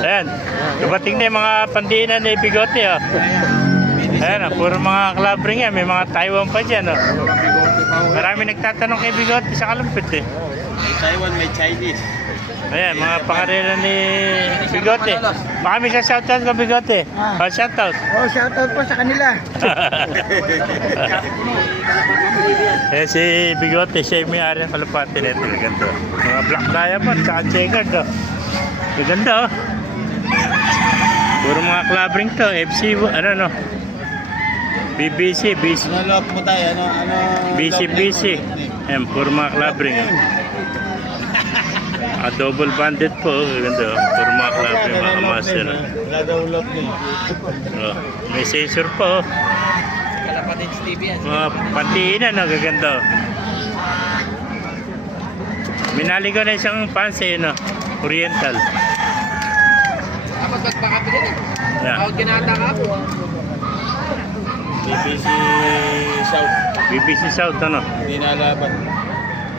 Ayan. Dumating na yung mga pandiinan ni Bigote, oh. Ayan, oh. Puro mga club ring yan. May mga Taiwan pa dyan, oh. Marami nagtatanong kay Bigote sa kalumpit, eh. May Taiwan, may Chinese. Ayan, mga pangarela ni Bigote. Baka may shoutout ka, Bigote. Oh, shoutout. Oh, shoutout po sa kanila. Eh, si Bigote, siya yung may-ari ng kalapati nito. Ganito. Mga black diamond, saka checkered, oh. Maganda, oh. Puro mga club ring to. FC, ano, no? BBC, BC. Ano lock mo tayo? Ano BC. Ayan, puro mga club ring, oh. Double banded po, ganda. Puro mga club ring, mga master. Wala daw lock din. Oh, may sensor po, oh. Kalapatid Steve yan. Mga pantiinan, no? Gaganda, oh. Minali ko na isang panse, no? Oriental. Tapos magpakapit din eh. Yeah. Tawag ginata ka po. BBC South. BBC South, ano? Hindi nalaban.